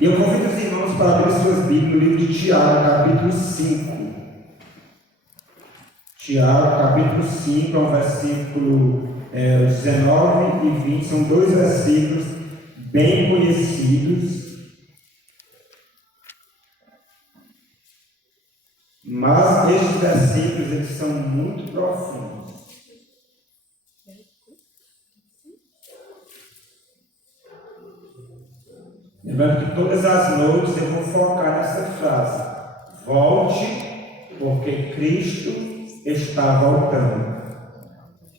E eu convido os irmãos para abrir suas Bíblias no livro de Tiago, capítulo 5. Tiago, capítulo 5, é um versículo 19 e 20, são dois versículos bem conhecidos, mas estes versículos eles são muito profundos. Lembrando que todas as noites eu vou focar nessa frase: volte, porque Cristo está voltando.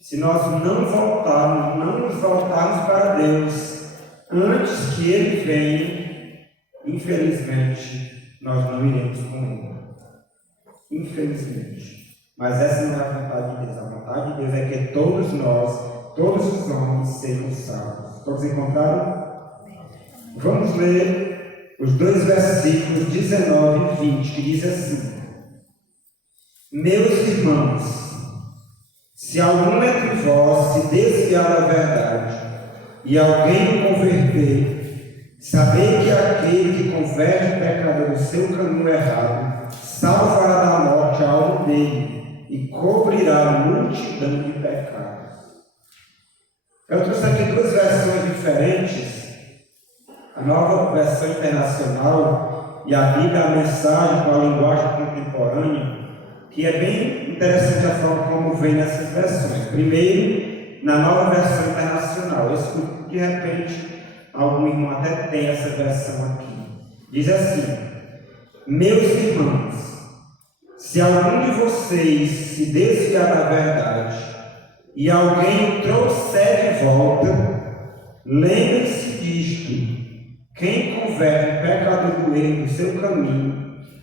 Se nós não nos voltarmos para Deus antes que Ele venha, infelizmente, nós não iremos com Ele. Infelizmente. Mas essa não é a vontade de Deus. A vontade de Deus é que todos nós, todos os homens, sejam salvos. Todos encontraram? Vamos ler os dois versículos 19 e 20, que diz assim: meus irmãos, se algum entre vós se desviar da verdade e alguém o converter, sabei que aquele que converte o pecador do seu caminho errado salvará da morte a alma dele e cobrirá a multidão de pecados. Eu trouxe aqui duas versões diferentes, a Nova Versão Internacional e a Bíblia, a Mensagem com a linguagem contemporânea, que é bem interessante a forma como vem nessas versões. Primeiro, na Nova Versão Internacional, de repente, algum irmão até tem essa versão aqui. Diz assim: meus irmãos, se algum de vocês se desviar da verdade e alguém o trouxer de volta, lembre-se disto: quem converte o pecador do erro do seu caminho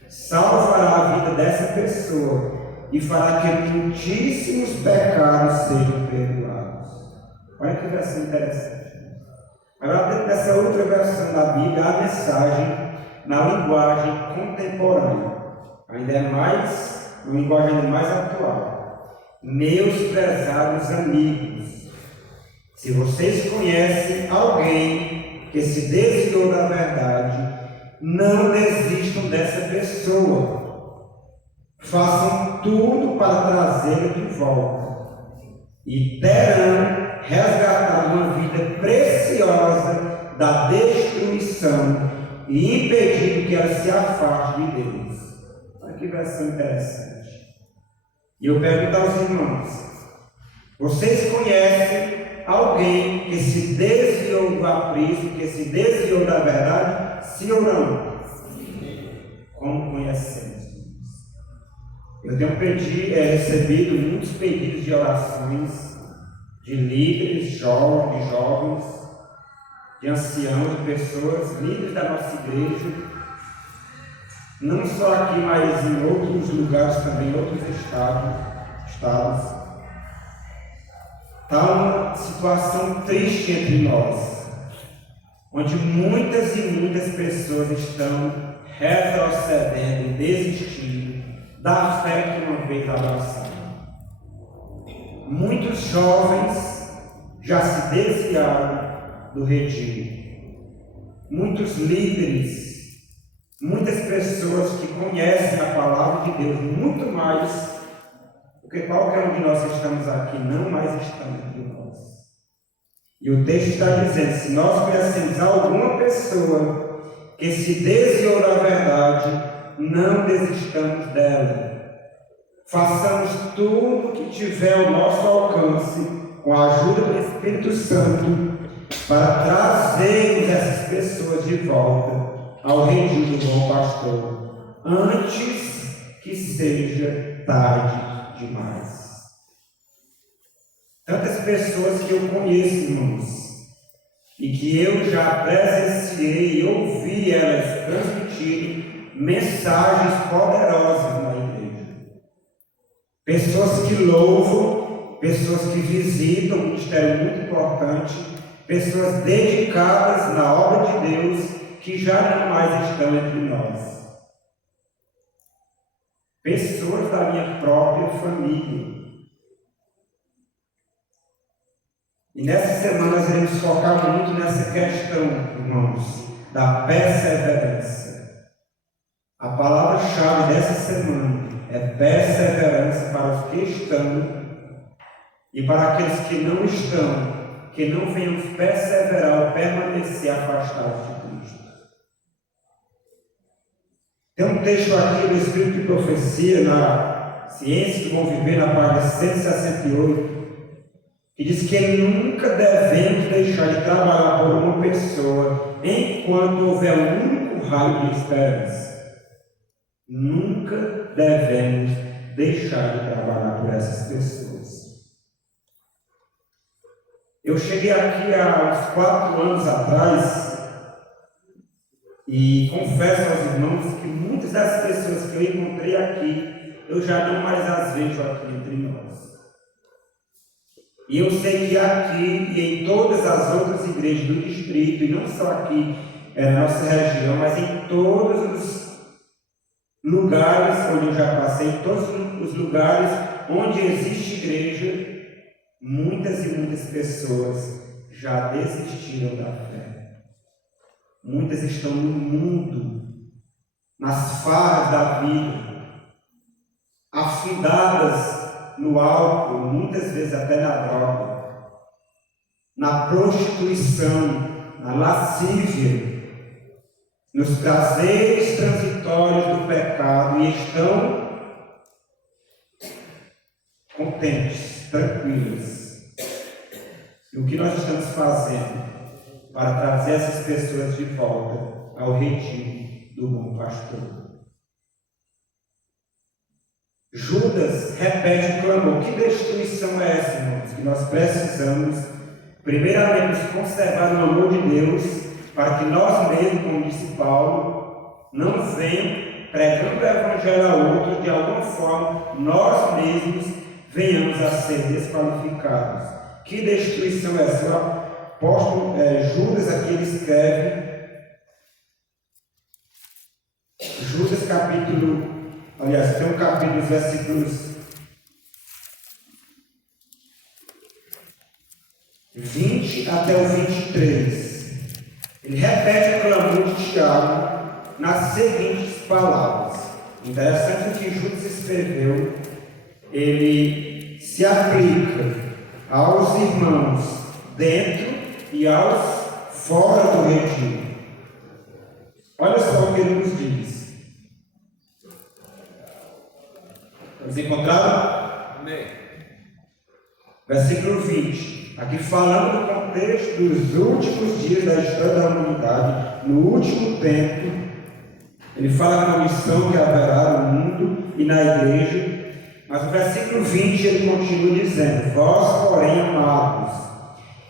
salvará a vida dessa pessoa e fará que muitíssimos pecados sejam perdoados. Olha que versão interessante. Agora, dentro dessa outra versão da Bíblia, a Mensagem na linguagem contemporânea, ainda é mais, uma linguagem ainda mais atual. Meus prezados amigos, se vocês conhecem alguém que se desviou da verdade, não desistam dessa pessoa. Façam tudo para trazê-la de volta e terão resgatado uma vida preciosa da destruição e impedido que ela se afaste de Deus. Olha que versão interessante. E eu pergunto aos irmãos: vocês conhecem alguém que se desviou do aprisco, que se desviou da verdade? Sim ou não? Sim. Como conhecemos? Eu tenho recebido muitos pedidos de orações de líderes, de jovens, de anciãos, de pessoas, líderes da nossa igreja, não só aqui, mas em outros lugares também, em outros estados. Está uma situação triste entre nós, onde muitas e muitas pessoas estão retrocedendo e desistindo da fé que uma vez abraçaram. Muitos jovens já se desviaram do redil. Muitos líderes, muitas pessoas que conhecem a palavra de Deus muito mais, porque qualquer um de nós que estamos aqui não mais estamos entre nós. E o texto está dizendo: se nós conhecemos alguma pessoa que se desviou da verdade, não desistamos dela. Façamos tudo o que tiver ao nosso alcance, com a ajuda do Espírito Santo, para trazermos essas pessoas de volta ao redil do bom pastor, antes que seja tarde demais. Tantas pessoas que eu conheço, irmãos, e que eu já presenciei e ouvi elas transmitirem mensagens poderosas na igreja. Pessoas que louvam, pessoas que visitam um ministério muito importante, pessoas dedicadas na obra de Deus, que já não mais estão entre nós. Pessoas da minha própria família. E nessa semana nós iremos focar muito nessa questão, irmãos, da perseverança. A palavra-chave dessa semana é perseverança para os que estão e para aqueles que não estão, que não venham perseverar ou permanecer afastados de Cristo. Tem um texto aqui do Espírito de Profecia, na Ciência do Bom Viver, na página 168, que diz que nunca devemos deixar de trabalhar por uma pessoa enquanto houver um único raio de esperança. Nunca devemos deixar de trabalhar por essas pessoas. Eu cheguei aqui há uns 4 anos atrás e confesso aos irmãos que muitas das pessoas que eu encontrei aqui, eu já não mais as vejo aqui entre nós. E eu sei que aqui e em todas as outras igrejas do distrito, e não só aqui na nossa região, mas em todos os lugares onde eu já passei, em todos os lugares onde existe igreja, muitas e muitas pessoas já desistiram da fé. Muitas estão no mundo, nas farras da vida, afundadas no álcool, muitas vezes até na droga, na prostituição, na lascívia, nos prazeres transitórios do pecado, e estão contentes, tranquilas. E o que nós estamos fazendo para trazer essas pessoas de volta ao retiro do bom pastor? Judas repete o clamor. Que destruição é essa, irmãos? Que nós precisamos, primeiramente, nos conservar no amor de Deus, para que nós mesmos, como disse Paulo, não venhamos pregando o evangelho a outros, de alguma forma, nós mesmos venhamos a ser desqualificados. Que destruição é essa? O apóstolo Judas aqui ele escreve, Judas capítulo, aliás, tem um capítulo, os versículos 20 até o 23. Ele repete o clamor de Tiago nas seguintes palavras. Interessante que Judas escreveu, ele se aplica aos irmãos dentro e aos fora do retiro. Olha só o que ele nos diz. Vamos encontrar? Amém. Versículo 20. Aqui falando do contexto dos últimos dias da história da humanidade, no último tempo, ele fala na missão que haverá no mundo e na igreja, mas no versículo 20 ele continua dizendo: vós, porém, amados,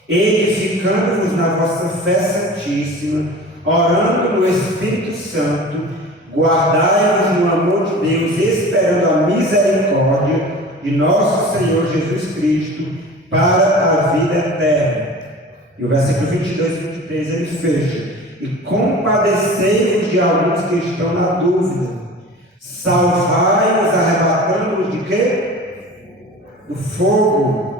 edificando-vos na vossa fé santíssima, orando no Espírito Santo, guardai-vos no amor de Deus, esperando a misericórdia de nosso Senhor Jesus Cristo para a vida eterna. E o versículo 22 e 23 ele fecha: e compadecei-vos de alguns que estão na dúvida, salvai-os arrebatando-os de quê? Do fogo.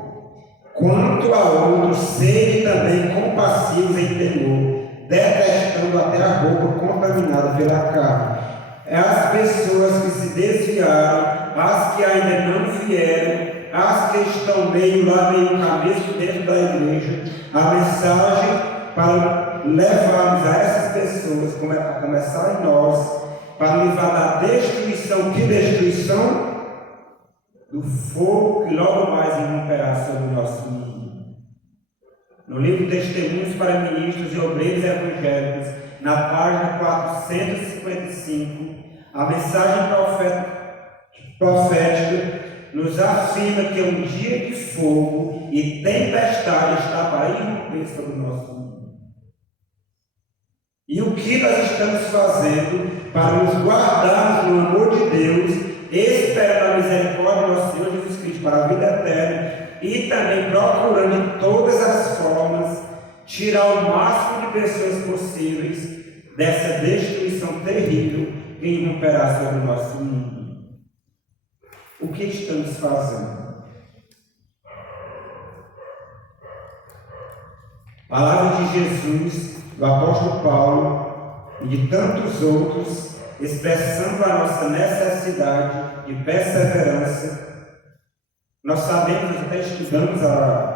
Quanto a outros, sede também compassivos em temor, detestando até a roupa contaminada pela carne. É as pessoas que se desviaram, as que ainda não vieram, as que estão meio cabeça dentro da igreja, a mensagem para levarmos a essas pessoas, a começar em nós, para livrar da destruição. Que destruição? Do fogo que logo mais irromperá sobre o nosso mundo. No livro Testemunhos para Ministros e Obreiros Evangélicos, na página 455, a mensagem profética nos afirma que um dia de fogo e tempestade está para irromper sobre o nosso mundo. E o que nós estamos fazendo para nos guardarmos no amor de Deus, esperando a misericórdia do nosso Senhor Jesus Cristo para a vida eterna, e também procurando de todas as formas tirar o máximo de pessoas possíveis dessa destruição terrível que irromperá sobre o nosso mundo. O que estamos fazendo? Palavra de Jesus, do apóstolo Paulo, e de tantos outros, expressando a nossa necessidade de perseverança. Nós sabemos, nós até estudamos a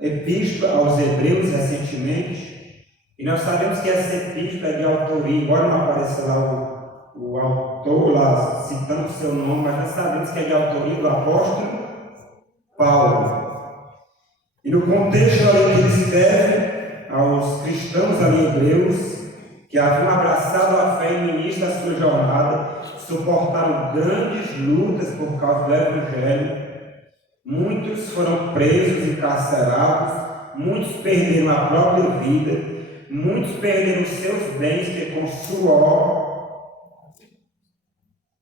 Epístola aos Hebreus recentemente, e nós sabemos que essa epístola é de autoria, embora não apareça lá o autor lá citando o seu nome, mas nós sabemos que é de autoria do apóstolo Paulo. E no contexto ali que ele escreve aos cristãos ali em Hebreus, que haviam abraçado a fé no início da sua jornada, suportaram grandes lutas por causa do Evangelho. Muitos foram presos e encarcerados, muitos perderam a própria vida, muitos perderam os seus bens, que com suor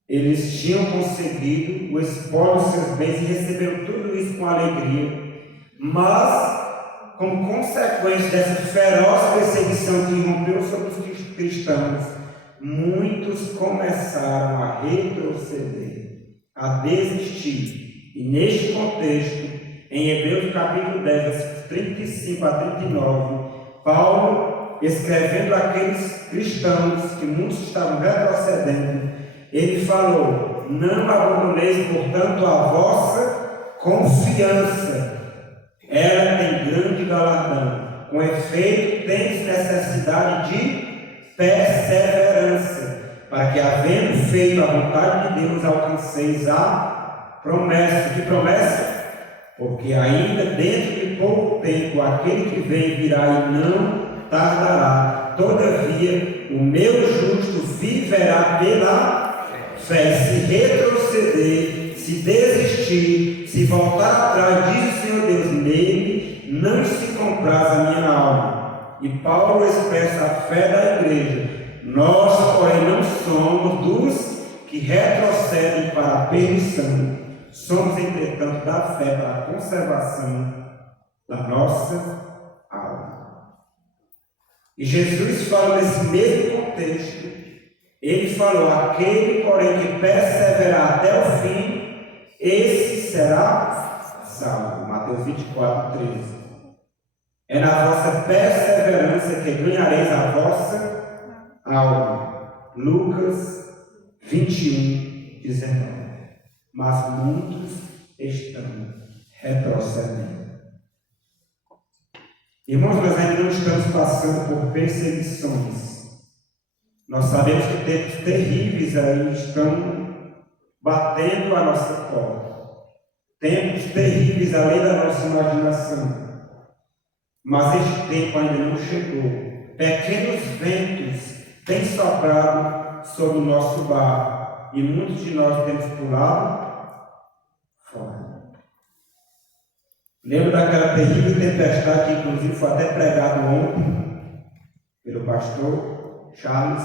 eles tinham conseguido o espólio dos seus bens e receberam tudo isso com alegria. Mas, como consequência dessa feroz perseguição que irrompeu sobre os cristãos, muitos começaram a retroceder, a desistir. E neste contexto, em Hebreus capítulo 10, versículos 35 a 39, Paulo, escrevendo àqueles cristãos que muitos estavam retrocedendo, ele falou: não abandoneis, portanto, a vossa confiança, ela tem grande galardão. Com efeito, tendes necessidade de perseverança, para que, havendo feito a vontade de Deus, alcanceis a promessa. Que promessa? Porque ainda dentro de pouco tempo aquele que vem virá e não tardará. Todavia, o meu justo viverá pela fé. Se retroceder, se desistir, se voltar atrás, diz o Senhor Deus, nele não se compraz a minha alma. E Paulo expressa a fé da igreja. Nós, porém, não somos dos que retrocedem para a perdição. Somos, entretanto, da fé para a conservação da nossa alma. E Jesus fala nesse mesmo contexto. Ele falou: aquele, porém, que perseverar até o fim, esse será salvo. Mateus 24, 13. É na vossa perseverança que ganhareis a vossa alma. Lucas 21, 19. Mas muitos estão retrocedendo. Irmãos, nós ainda não estamos passando por perseguições. Nós sabemos que tempos terríveis aí estão batendo a nossa porta. Tempos terríveis além da nossa imaginação. Mas este tempo ainda não chegou. Pequenos ventos têm soprado sobre o nosso barco. E muitos de nós temos pulado fora. Lembro daquela terrível tempestade que inclusive foi até pregado ontem pelo pastor Charles,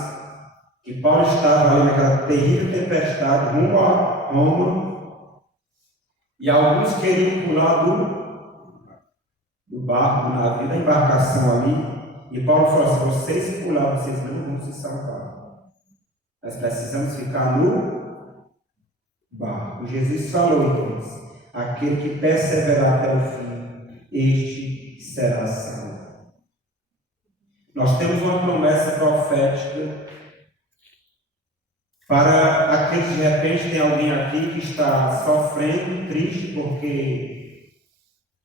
que Paulo estava ali naquela terrível tempestade rumo a Roma, e alguns queriam pular do barco, do navio, da embarcação ali, e Paulo falou assim: vocês pular, vocês não vão se salvar. Nós precisamos ficar no barco. Jesus falou, então: aquele que perseverar até o fim, este será salvo. Nós temos uma promessa profética para aqueles que de repente tem alguém aqui que está sofrendo, triste, porque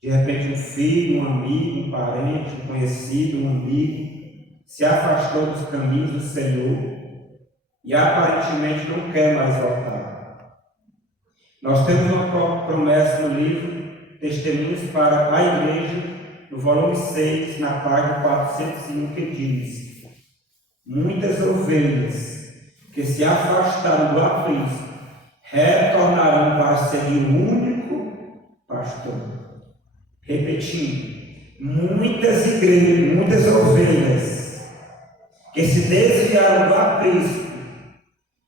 de repente um filho, um amigo, um parente, um conhecido, um amigo se afastou dos caminhos do Senhor e aparentemente não quer mais voltar. Nós temos uma promessa no livro Testemunhos para a Igreja, no volume 6, na página 401, que diz: muitas ovelhas que se afastaram do aprisco retornarão para seguir o único pastor. Repetindo, muitas igrejas, muitas ovelhas que se desviaram do aprisco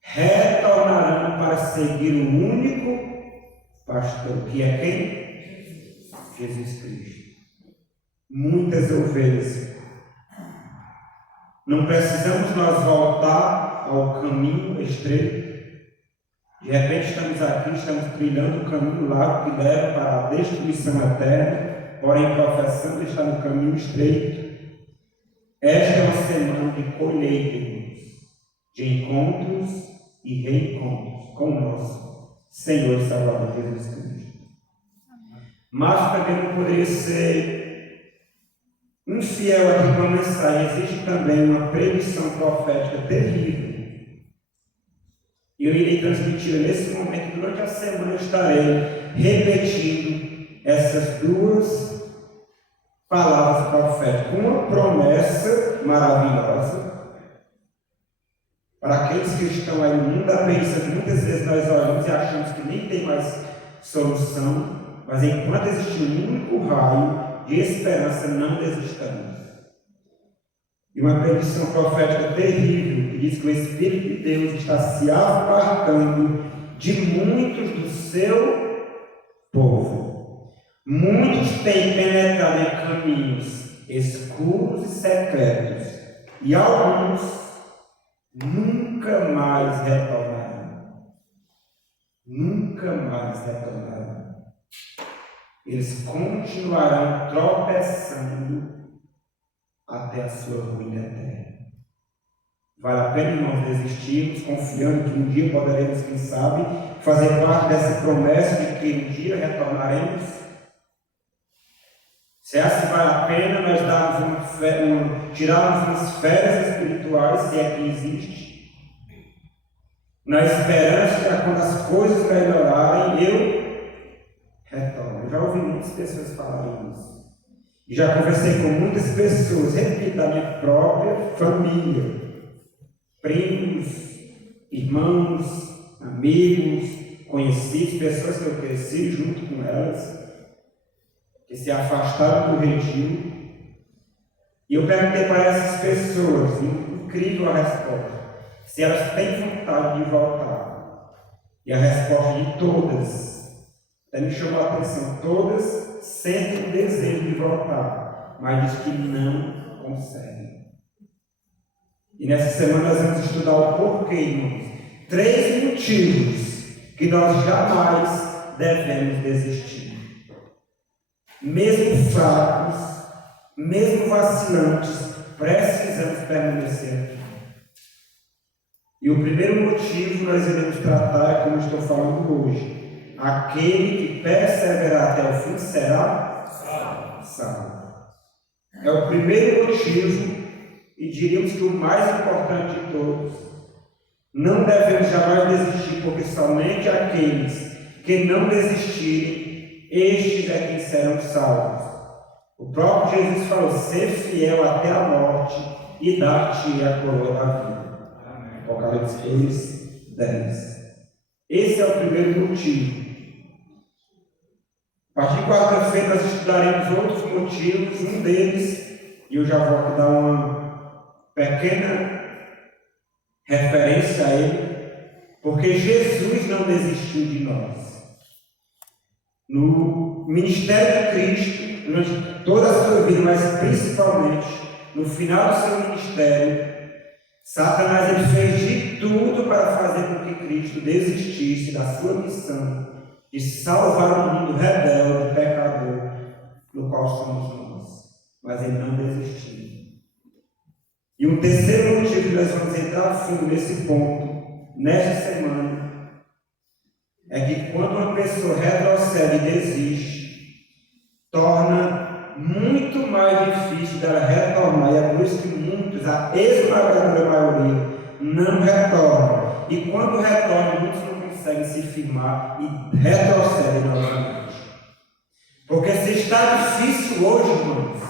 retornarão para seguir o único pastor, que é quem? Jesus Cristo. Muitas ovelhas. Não precisamos nós voltar ao caminho estreito. De repente estamos aqui, estamos trilhando o caminho largo que leva para a destruição eterna, porém professando estar no caminho estreito. Esta é uma semana de colheita, irmãos, de encontros e reencontros com o nosso Senhor e Salvador Jesus Cristo. Mas também não poderia ser infiel aqui com a mensagem. Existe também uma predição profética terrível. E eu irei transmitir nesse momento. Durante a semana eu estarei repetindo essas duas palavras proféticas. Uma promessa maravilhosa para aqueles que estão aí no mundo da perdição, que muitas vezes nós olhamos e achamos que nem tem mais solução, mas enquanto existir um único raio de esperança, não desistamos. E uma predição profética terrível, que diz que o Espírito de Deus está se apartando de muitos do seu povo. Muitos têm penetrado em caminhos escuros e secretos, e alguns nunca mais retornarão. Nunca mais retornarão. Eles continuarão tropeçando até a sua ruína eterna. Vale a pena, irmãos, desistirmos, confiando que um dia poderemos, quem sabe, fazer parte dessa promessa de que um dia retornaremos? Se assim vale a pena nós tirarmos umas férias espirituais, se é que existe, na esperança que quando as coisas melhorarem, eu retorno. Eu já ouvi muitas pessoas falarem isso. E já conversei com muitas pessoas, repito, da minha própria família, primos, irmãos, amigos, conhecidos, pessoas que eu cresci junto com elas, que se afastaram do retiro. E eu perguntei para essas pessoas, incrível a resposta, se elas têm vontade de voltar. E a resposta de todas, até me chamou a atenção, todas sentem o desejo de voltar, mas diz que não conseguem. E nessa semana nós vamos estudar o porquê, irmãos. 3 motivos que nós jamais devemos desistir. Mesmo fracos, mesmo vacilantes, precisamos permanecer aqui. E o primeiro motivo nós iremos tratar é como estou falando hoje. Aquele que perseverar até o fim será salvo. É o primeiro motivo, e diríamos que o mais importante de todos. Não devemos jamais desistir, porque somente aqueles que não desistirem, estes é quem serão salvos. O próprio Jesus falou: ser fiel até a morte e dar-te a coroa da vida. Apocalipse 2, 10. Esse é o primeiro motivo. A partir de quarta-feira nós estudaremos outros motivos, um deles, e eu já vou aqui dar uma pequena referência a ele, porque Jesus não desistiu de nós. No ministério de Cristo, durante toda a sua vida, mas principalmente no final do seu ministério, Satanás ele fez de tudo para fazer com que Cristo desistisse da sua missão de salvar o mundo rebelde, pecador, no qual somos nós. Mas ele não desistiu. E um terceiro motivo que nós vamos entrar a fundo nesse ponto, nesta semana, é que quando uma pessoa retrocede e desiste, torna muito mais difícil dela retornar. E é por isso que muitos, a esmagadora maioria, não retornam. E quando retornam, muitos não conseguem se firmar e retrocedem novamente. Porque se está difícil hoje, irmãos,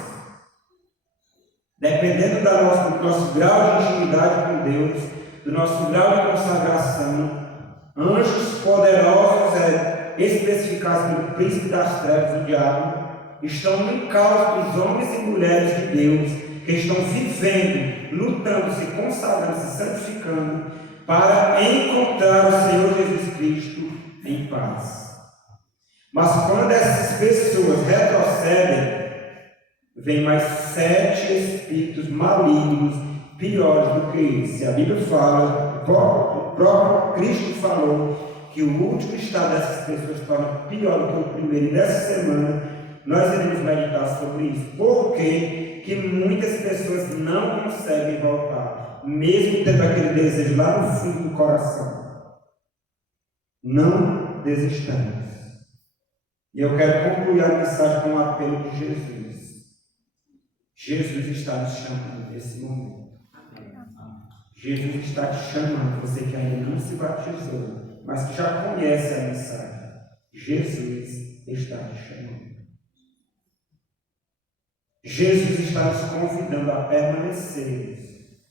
dependendo do nosso grau de intimidade com Deus, do nosso grau de consagração, anjos poderosos, especificados pelo príncipe das trevas, o diabo, estão em causa dos homens e mulheres de Deus, que estão vivendo, lutando, se consagrando, se santificando, para encontrar o Senhor Jesus Cristo em paz. Mas quando essas pessoas retrocedem, vem mais 7 espíritos malignos, piores do que esse. A Bíblia fala, o próprio Cristo falou, que o último estado dessas pessoas torna pior do que o primeiro. E nessa semana nós iremos meditar sobre isso. Por que muitas pessoas não conseguem voltar, mesmo tendo aquele desejo lá no fundo do coração? Não desistamos. E eu quero concluir a mensagem com um apelo de Jesus. Jesus está nos chamando nesse momento. Jesus está te chamando, você que ainda não se batizou, mas que já conhece a mensagem. Jesus está te chamando. Jesus está nos convidando a permanecermos,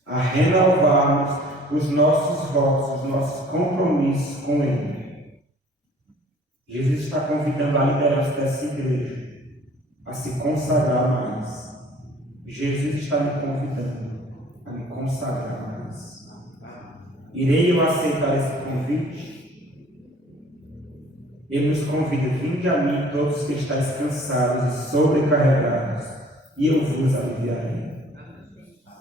a renovarmos os nossos votos, os nossos compromissos com Ele. Jesus está convidando a liderança dessa igreja a se consagrar mais. Jesus está me convidando a me consagrar mais. Irei eu aceitar esse convite? Ele nos convida: vinde a mim todos que estáis cansados e sobrecarregados, e eu vos aliviarei.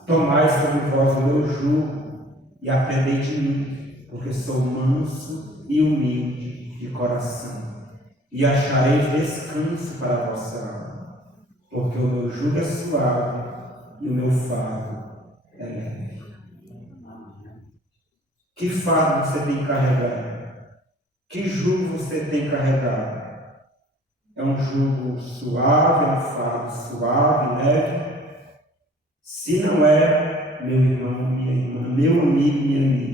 Tomai sobre vós o meu jugo e aprendei de mim, porque sou manso e humilde de coração, e achareis descanso para a vossa alma, porque o meu jugo é suave e o meu fardo é leve. Que fardo você tem carregado? Que jugo você tem carregado? É um jugo suave, é um fardo suave, leve? Se não é, meu irmão, minha irmã, meu amigo, minha amiga,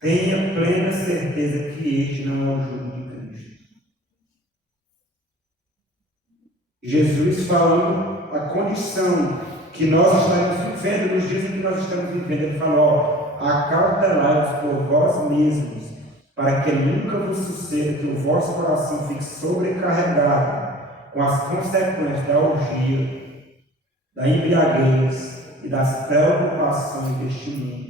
tenha plena certeza que este não é o jugo de Cristo. Jesus falou a condição que nós estamos vivendo nos dias em que nós estamos vivendo. Ele falou: acautelai-vos por vós mesmos, para que nunca vos suceda que o vosso coração fique sobrecarregado com as consequências da orgia, da embriaguez e das preocupações deste mundo,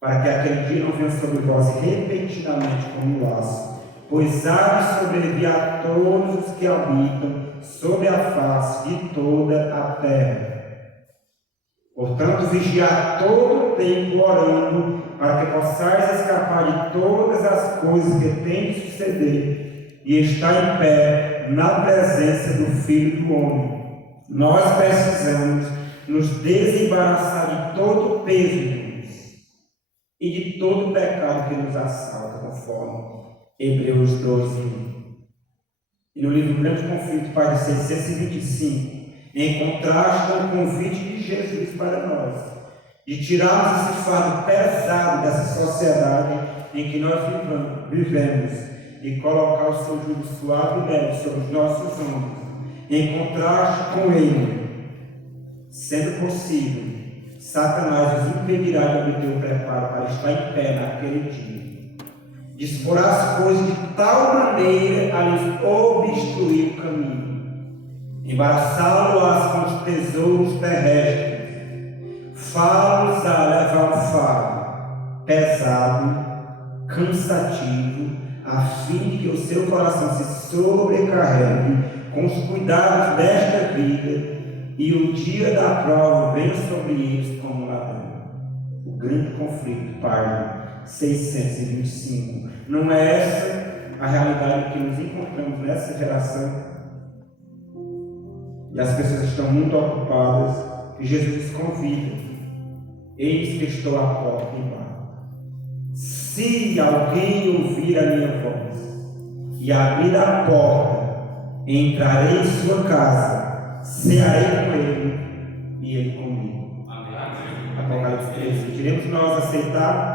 para que aquele dia não venha sobre vós repentinamente como um laço, pois há de sobreviver a todos os que habitam sobre a face de toda a terra. Portanto, vigiar todo o tempo orando, para que possais escapar de todas as coisas que têm de suceder e estar em pé na presença do Filho do Homem. Nós precisamos nos desembaraçar de todo o peso e de todo o pecado que nos assalta, conforme Hebreus 12:1. E no livro Grande Conflito, página 625, em contraste com o convite de Jesus para nós, de tirarmos esse fardo pesado dessa sociedade em que nós vivemos e colocar o seu jugo suave e leve sobre os nossos ombros, em contraste com ele, sendo possível, Satanás nos impedirá de obter o preparo para estar em pé naquele dia, dispor as coisas de tal maneira a lhes obstruir o caminho, embaraçá-lo-as com os tesouros terrestres, fá-los a levar um fardo pesado, cansativo, a fim de que o seu coração se sobrecarregue com os cuidados desta vida e o dia da prova venha sobre eles como um ladrão. O Grande Conflito, página 625. Não é essa a realidade que nos encontramos nessa geração? E as pessoas estão muito ocupadas, e Jesus convida: eis que estou à porta e bato. Se alguém ouvir a minha voz e abrir a porta, entrarei em sua casa, cearei com ele e ele comigo. Apocalipse 13. Queremos nós aceitar?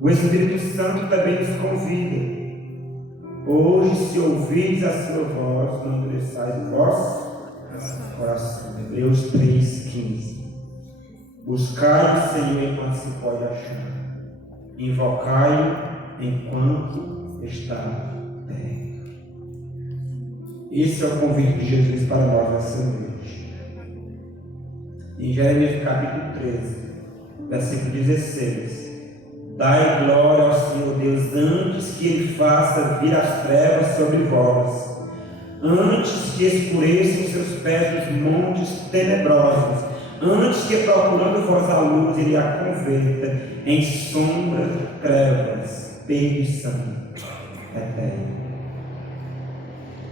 O Espírito Santo também nos convida: hoje, se ouvirdes a sua voz, não endureçais o vosso coração. Hebreus 3:15. Buscai o Senhor enquanto se pode achar, invocai-o enquanto está perto. Esse é o convite de Jesus para nós nessa noite. Em Jeremias capítulo 13, versículo 16: dai glória ao Senhor Deus antes que Ele faça vir as trevas sobre vós, antes que escureçam seus pés nos montes tenebrosos, antes que procurando vós a luz Ele a converta em sombra, trevas, perdição eterna.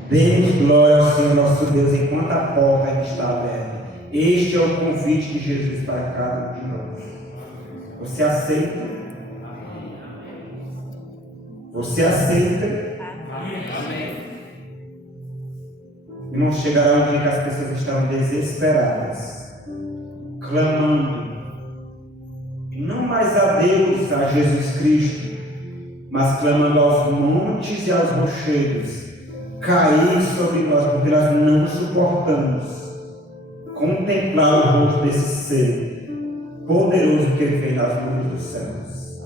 Demos glória ao Senhor nosso Deus enquanto a porta ainda está aberta. Este é o convite de Jesus para cada um de nós. Você aceita? Você aceita? Amém. Irmão, chegará um dia que as pessoas estarão desesperadas, clamando, não mais a Deus, a Jesus Cristo, mas clamando aos montes e aos rochedos, cair sobre nós, porque nós não suportamos contemplar o rosto desse ser poderoso que vem nas nuvens dos céus.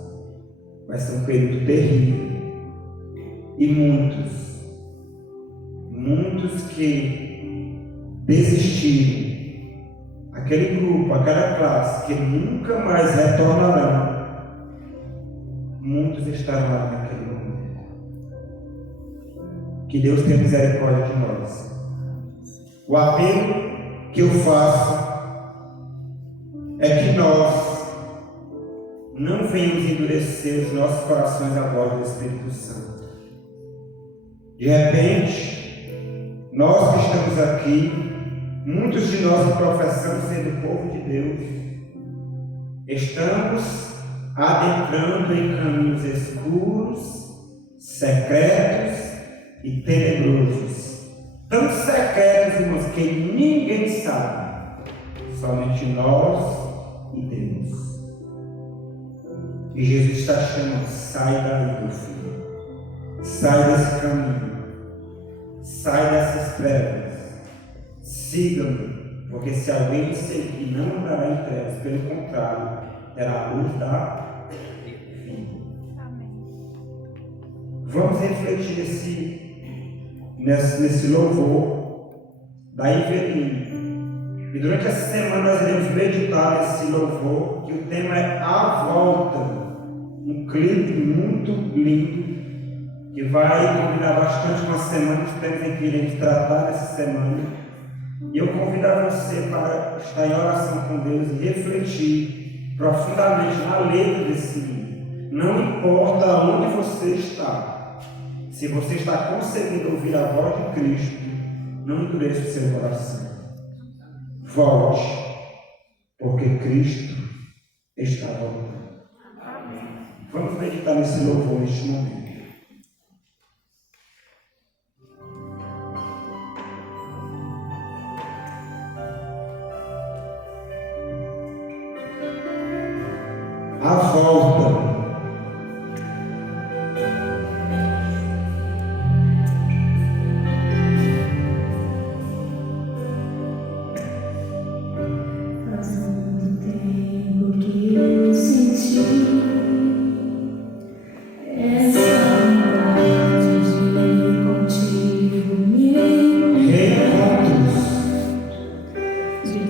Vai ser um período terrível. E muitos que desistiram, aquele grupo, aquela classe que nunca mais retornarão, muitos estarão lá naquele momento. Que Deus tenha misericórdia de nós. O apelo que eu faço é que nós não venhamos endurecer os nossos corações à voz do Espírito Santo. De repente, nós que estamos aqui, muitos de nós que professamos ser do povo de Deus, estamos adentrando em caminhos escuros, secretos e tenebrosos. Tão secretos, irmãos, que ninguém sabe, somente nós e Deus. E Jesus está chamando: sai daí, meu filho. Sai desse caminho. Sai dessas trevas. Siga-me, porque se alguém me seguir, não andará em trevas, pelo contrário, terá a luz da vida. Vamos refletir nesse louvor da Ivelina. E durante essa semana nós iremos meditar nesse louvor, que o tema é A Volta. Um clipe muito lindo, que vai combinar bastante com a semana, os temas em que iremos tratar essa semana. E eu convido a você para estar em oração com Deus e refletir profundamente na letra desse livro. Não importa onde você está, se você está conseguindo ouvir a voz de Cristo, não endureça o seu coração. Volte, porque Cristo está voltando. Vamos meditar nesse louvor neste momento. A volta.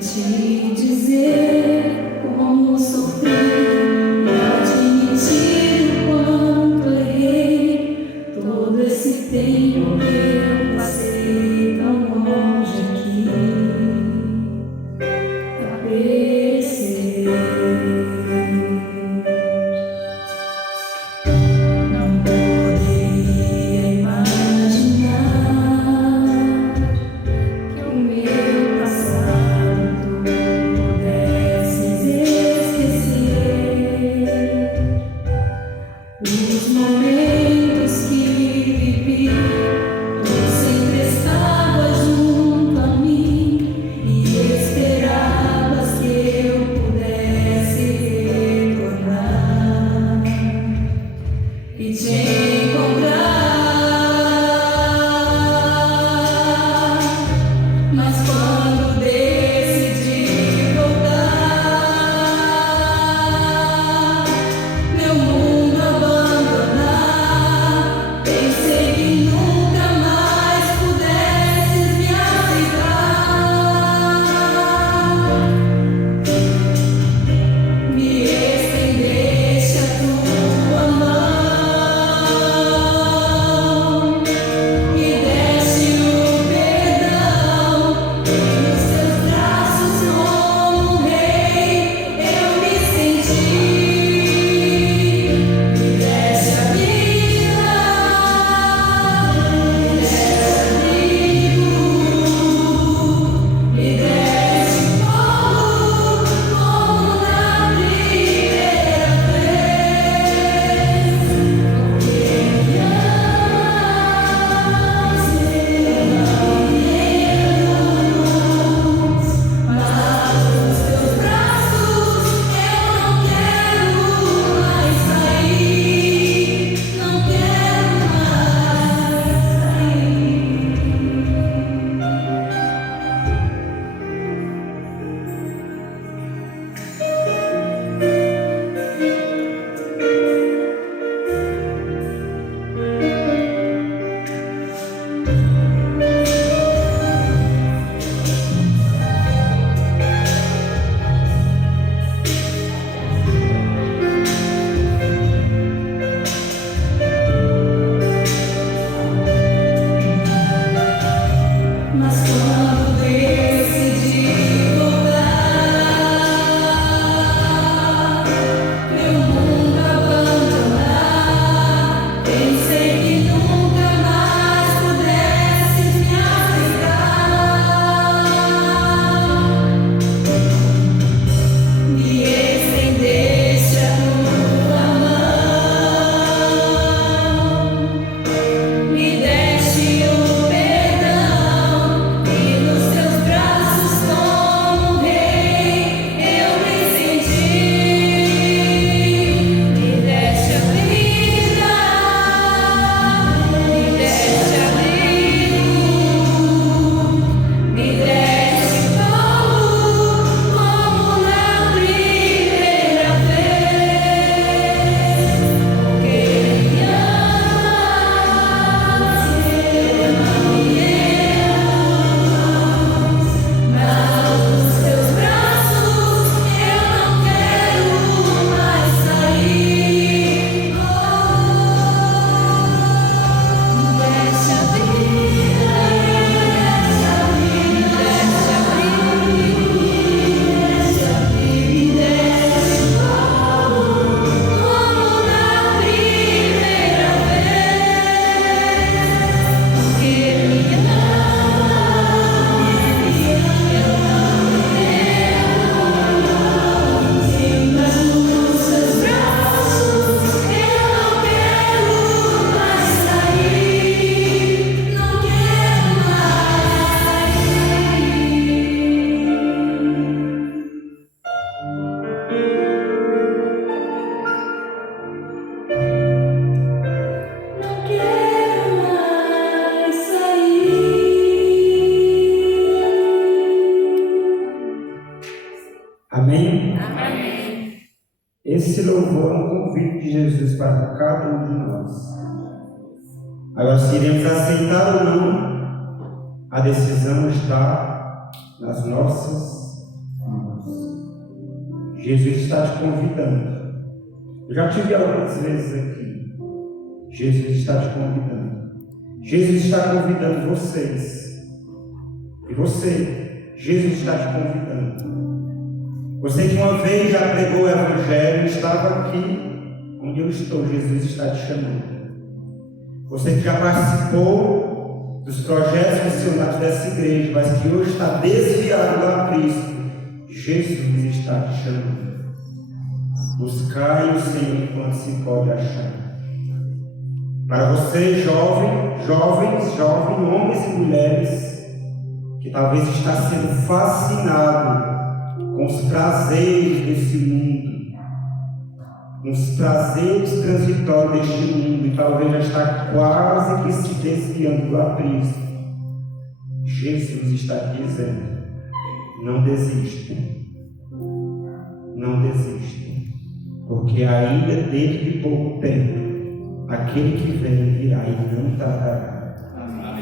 Te dizer como sofri pra te Esse louvor é um convite de Jesus para cada um de nós. Agora, se iremos aceitar ou não, a decisão está nas nossas mãos. Jesus está te convidando. Eu já te vi algumas vezes aqui. Jesus está te convidando. Jesus está convidando vocês. E você, Jesus está te convidando. Você que uma vez já pregou o Evangelho, estava aqui onde eu estou, Jesus está te chamando. Você que já participou dos projetos missionários dessa igreja, mas que hoje está desviado a Cristo, Jesus está te chamando. Buscai o Senhor enquanto se pode achar. Para você, jovens, homens e mulheres, que talvez está sendo fascinado com os prazeres desse mundo, com os prazeres transitórios deste mundo, e talvez já está quase que se desviando a Cristo. Jesus está dizendo: não desista, não desista, porque ainda dentro de pouco tempo, aquele que vem virá e não tardará.